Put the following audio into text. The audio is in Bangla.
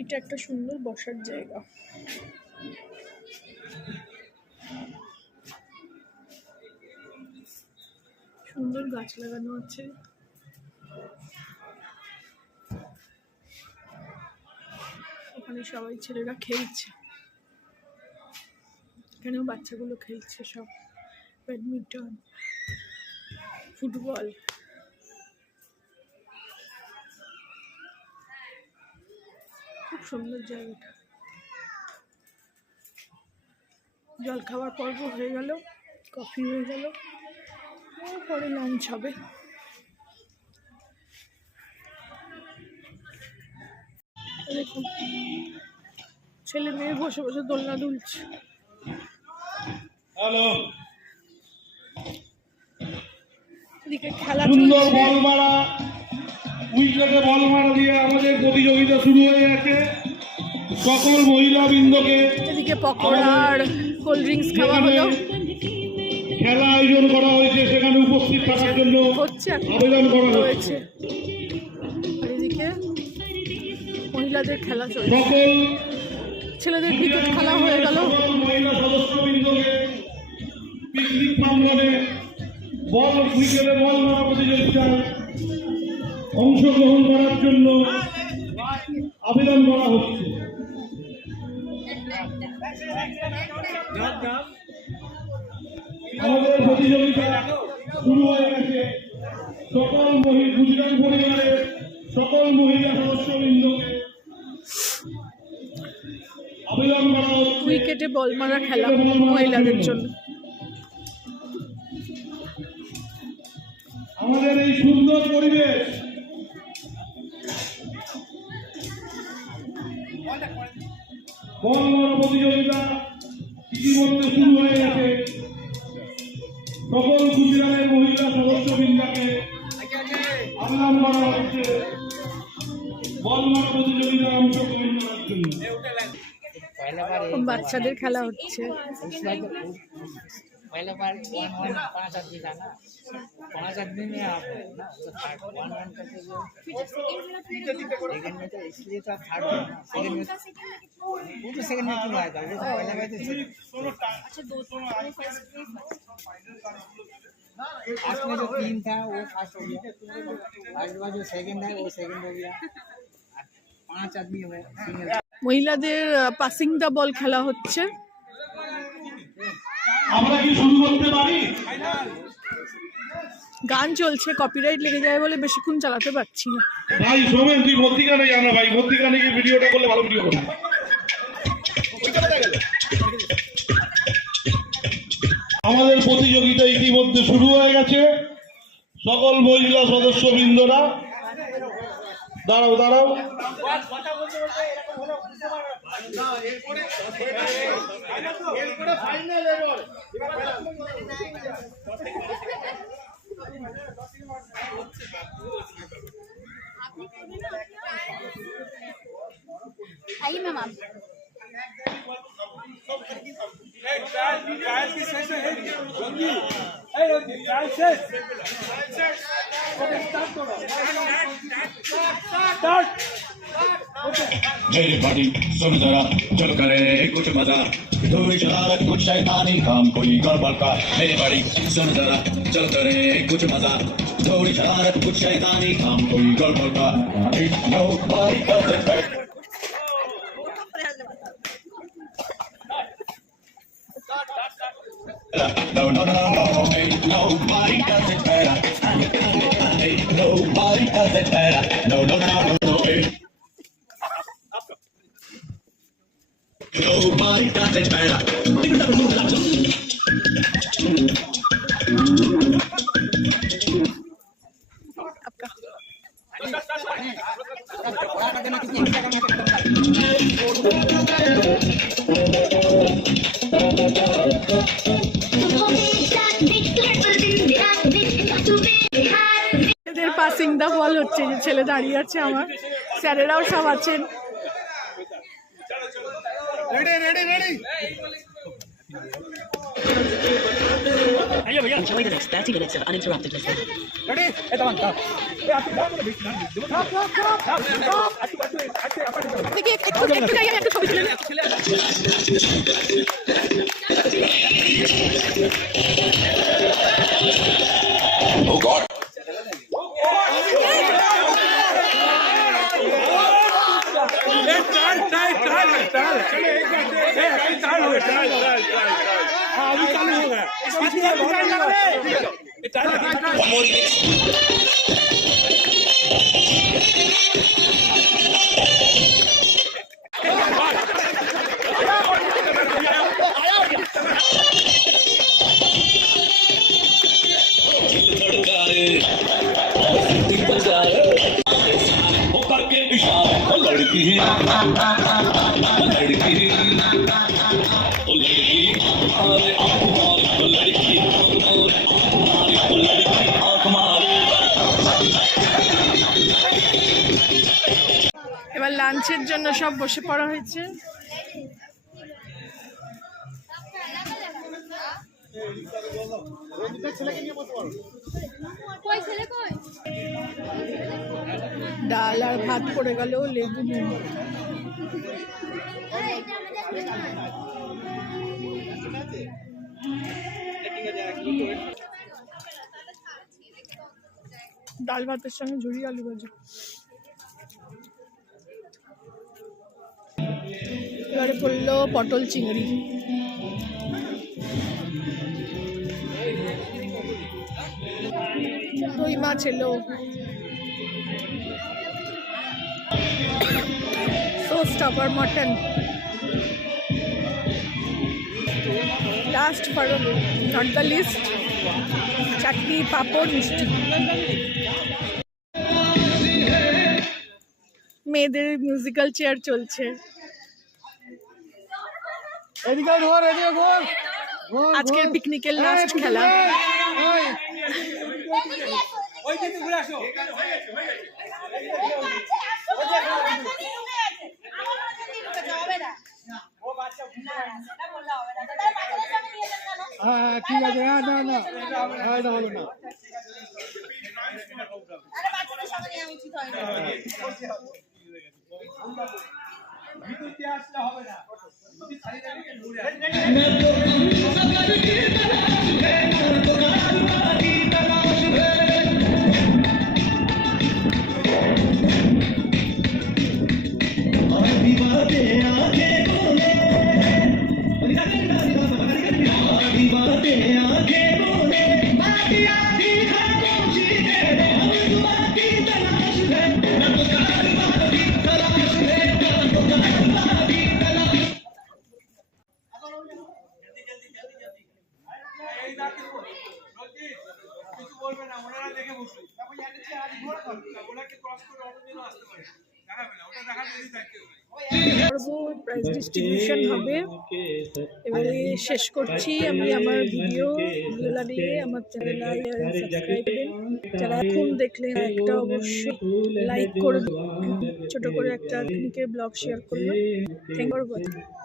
এটা একটা সুন্দর বসার জায়গা। সুন্দর গাছ লাগানো আছে। ওখানে সবাই ছেলেরা খেলছে, এখানেও বাচ্চাগুলো খেলছে সব, ব্যাডমিন্টন, ফুটবল। খুব সুন্দর জায়গাটা। জল খাওয়ার পর্ব হয়ে গেল, কফি হয়ে গেল, পরে লাঞ্চ হবে। দেখুন ছেলে মেয়ে বসে বসে দোলনা দুলছে। এদিকে খেলা সুন্দর বল মারা, উইকেটে বল মারা দিয়ে আমাদের প্রতিযোগিতা শুরু হয়ে গেছে। সকল মহিলা বৃন্দকে এদিকে পকোড়া আর কোল্ড ড্রিঙ্কস খাওয়া হলো। খেলা আয়োজন করা হয়েছে, সেখানে উপস্থিত থাকার জন্য আবেদন করা হয়েছে। এদিকে মহিলাদের খেলা চলছে, সকল ছেলেদের ক্রিকেট খেলা হয়ে গেল। মহিলা সদস্যবৃন্দকে পিকনিক প্রাঙ্গণে বল উইকেটে বল মারা প্রতিযোগিতায় অংশগ্রহণ করার জন্য আবেদন করা হচ্ছে। আমাদের প্রতিযোগিতা শুরু হয়ে গেছে। সকল গুজরাট পরিবারের সকল মহিলা সদস্যবৃন্দকে আবেদন করা হচ্ছে উইকেটে বল মারা খেলা মহিলাদের জন্য। আমাদের এই সুন্দর পরিবেশ বল মারা প্রতিযোগিতা ইতিমধ্যে শুরু হয়ে গেছে। সকল গুজরাটের মহিলা সদস্যবৃন্দকে আবেদন করা হচ্ছে বল মারা প্রতিযোগিতায় অংশগ্রহণ করার জন্য। বাচ্চাদের খেলা হচ্ছে। पहले बार 1-1 5 आदमी था ना, 5 आदमी में आप है ना, तो 1-1 करके जो सेकंड में तो इसलिए तो थर्ड है ना, सेकंड में वो तो सेकंड में क्यों आया था, वो तो पहले बार अच्छा दो फर्स्ट में जो 3 था वो फर्स्ट हो गया, फर्स्ट में जो सेकंड है वो सेकंड हो गया, 5 आदमी हुए सिंगल। মহিলাদের পাসিং দা বল খেলা হচ্ছে। আমরা কি শুরু করতে পারি? গান চলছে, কপিরাইট লেগে যায় বলে বেশিক্ষণ চালাতে পারছি না। ভাই সোমেন, তুই মধ্যিখানে জানা ভাই, মধ্যিখানে গিয়ে ভিডিওটা করলে ভালো ভিডিও করবি। আমাদের প্রতিযোগিতা ইতিমধ্যে শুরু হয়ে গেছে। সকল মহিলা সদস্যবৃন্দরা দাঁড়াও দাঁড়াও, आइए मैम आप मेरी बॉडी सुन जरा, चल करे कुछ मजा, थोड़ी शरारत कुछ शैतानी काम कोई गड़बड़ का। मेरी बॉडी सुन जरा, चल करे कुछ मजा, थोड़ी शरारत कुछ शैतानी काम कोई गड़बड़ का। Nobody does it better. No, no, no, no, ain't nobody does it better. Ain't nobody does it better. No, no, no, no, no, ain't nobody does it better. Passing the ball হচ্ছে, যে ছেলে দাঁড়িয়ে আছে আমার, স্যারেরাও সব আছেন। Enjoy the next 30 minutes of uninterrupted listening. দেখি একটু জায়গায় একটা ছবি তুলে Oh God! এবার লাঞ্চের জন্য সব বসে পড়া হয়েছে। ডাল আর ভাত পড়ে গেল, লেবু নেই। ডাল ভাতের সঙ্গে ঝুড়ি আলু ভাজা। এবারে পড়লো পটল চিংড়ি। দই মাছ এলো, সোস্ট আবার mutton. Last for not the list, chutney, papad, মিষ্টি। মেয়েদের মিউজিক্যাল চেয়ার চলছে। আজকের পিকনিকের লাস্ট খেলা। ঠিক আছে, না না এটা হবে না। প্রাইজ ডিস্ট্রিবিউশন হবে। এবারে শেষ করছি আমি আমার ভিডিও। ভালো লাগলে আমার চ্যানেল সাবস্ক্রাইব করবেন। যারা এখন দেখলেন একটা অবশ্যই লাইক করে ছোট করে একটা পিকনিকের ব্লগ শেয়ার করলাম। Thank you.